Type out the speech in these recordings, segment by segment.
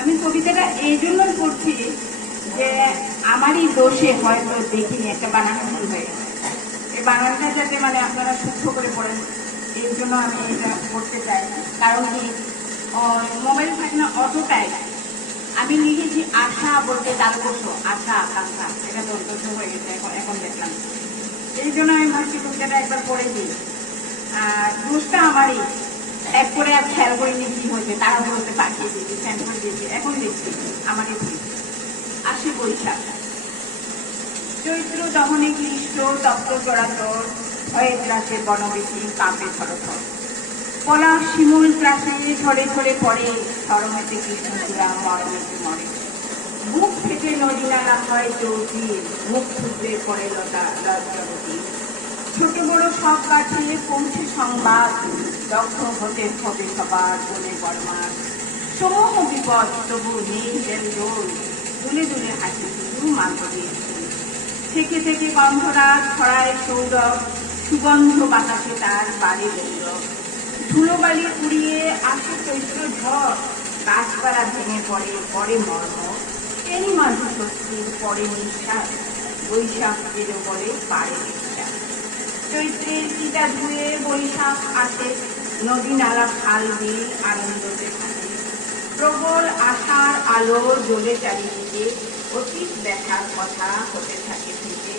আমি কবিতাটা এই জন্যই পড়ছি যে আমারই দোষে হয়তো দেখিনি একটা বানানো ভুল হয়ে। এই বানানটা যাতে মানে আপনারা সূক্ষ্ম করে পড়েন এই জন্য আমি এটা করতে চাই কারণ কি মোবাইল থাকে না অতটাই আমি লিখেছি আশা বলতে তালবস আশা আকাঙ্ক্ষা এটা দন্তস হয়ে গেছে, এখন এখন দেখলাম। এই জন্য আমি ভাবছি কবিতাটা একবার পড়ে দিই। আর দোষটা আমারই এক করে আর খেয়াল করিনি কি হয়েছে, তারা বলতে পাঠিয়ে দিয়েছি সেন্ড করে দিয়েছি এখন দেখছি আমারই ভুল আসে বৈশাখ। চৈত্র দহনে কৃষ্ণ তপ্ত চড়াতর হয়ে ত্রাসে বনবেশী কাঁপে থরথর পলা শিমুল ত্রাসে ঝরে ঝরে পড়ে সরমেতে কৃষ্ণ চূড়া মরমেতে মরে। মুখ থেকে নদী নালা হয় চৌচির মুখ থুবড়ে পড়ে লতা, লজ্জাবতী। ছোট বড় সব কাছে পৌঁছে সংবাদ দক্ষ হতে হবে সবার বলে বর্মার সমূহ বিপদ তবু নেই দোল। দুলে দুলে হাসি শুধু মাধবীর ফুল। থেকে থেকে গন্ধরাজ ছড়ায় সৌরভ, সুগন্ধ বাতাসে তার বাড়ি গৌরব ধুলোবালি উড়িয়ে আসে চৈত্র ঝড়, গাছপালা ভেঙে পড়ে পড়ে মর্ম। এরই মাঝে শক্তির পরে নিঃশ্বাস, বৈশাখ এলো বলে পারে বিশ্বাস চৈত্রের চিতা ধুয়ে বৈশাখ আসে, নদী নালা খাল বিল আনন্দতে থাকে প্রবল আশার আলো জ্বলে চারিদিকে, অতীত দেখার কথা হতে থাকে থেকে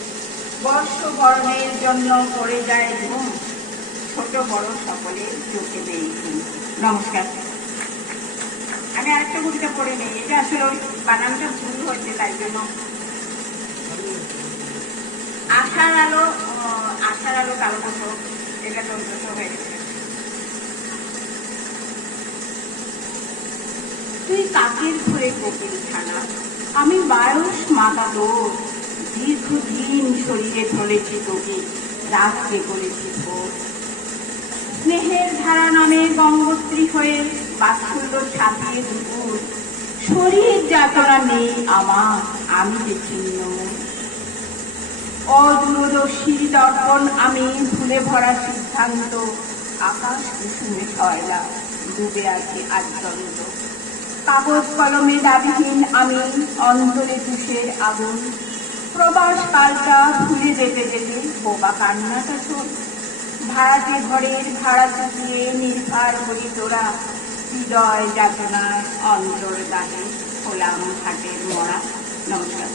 বর্ষ বরণের জন্য পড়ে যায় ঘুম ছোট বড় সকলে চোখে ঘুম নমস্কার। আমি আরেকটা কবিতা পড়ে নেই। এটা আসলে ওই বানানটা ভুল হয়েছে, তাই জন্য। আশার আলো আশার আলো কালো এটা তুই কাকের ঘরে কোকিল ছানা আমি বায়স মাতা তোর দীর্ঘদিন শরীরে ধরেছি তোকে, রাত্রে করেছি ভোর। স্নেহের ধারা নামে গঙ্গোত্রী হয়ে বাৎসল্য ছাপিয়ে দুপুর। শরীর যাতনা নেই আমার, আমি যে ছিন্ন অদূরদর্শীর দর্পণ আমি ভুলে ভরা সিদ্ধান্ত, আকাশ কুসুমে ছয়লা ডুবে আছে আদ্যন্ত কাগজ কলমে দাবিহীন আমি অন্তরে তুষের আগুন। প্রবাস কালটা ভুলে যেতে যেতে বোবা কান্নাটা শোন ভাড়াতে ঘরের ভাড়া চুকিয়ে নির্ভার হই তোরা। হৃদয় যাতনায় অন্তর দাহে খোলাম ঘাটের মরা নমস্কার